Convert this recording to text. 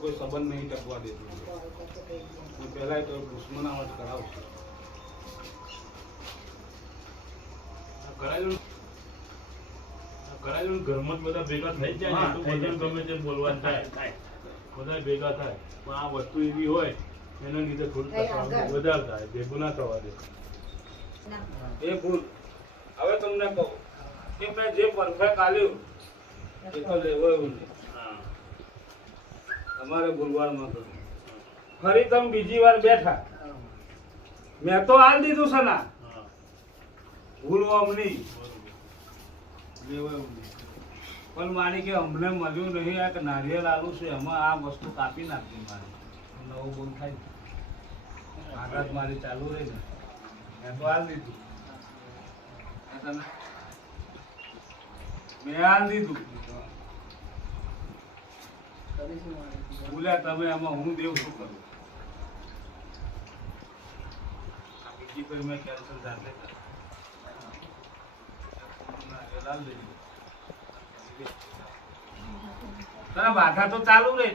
કોઈ સંબંધ નહીં ટકવા દેતું. હું પહેલાં તો દુશ્મનાવટ કરાવશું. ઘરમાં જ બધા ભેગા થઈ જ જાય ને, તો ગમે તે બોલવાનું થાય, બધા ભેગા થાય. પણ આ વસ્તુ એવી હોય એના લીધે થોડું વધારે થાય, ભેગું ના થવા દે. એ ભૂલ હવે તમને કહું કે મેં જે પરફેક્ટ આલ્યું એ તો લેવો એવું નહીં. તમારે ભૂલવાડમાં તો ફરી તમે બીજી વાર બેઠા, મેં તો આલ દીધું છે ના, ભૂલવા નહીં, લેવો એવું નહીં. પણ મારી કે અમને મળ્યું નહીં, આ કે નારિયેલ આલુ છે એમાં આ વસ્તુ કાપી નાખી મારી, નવું બોલ થાય આગળ મારી ચાલુ રહી ને, મેં તો આલ દીધું, મેં આલ દીધું. બોલ્યા તમે આમાં હું દેવ શું કરું? બીજી કોઈ મેં કેન્સલ જાતે બાધા તો ચાલુ રહે.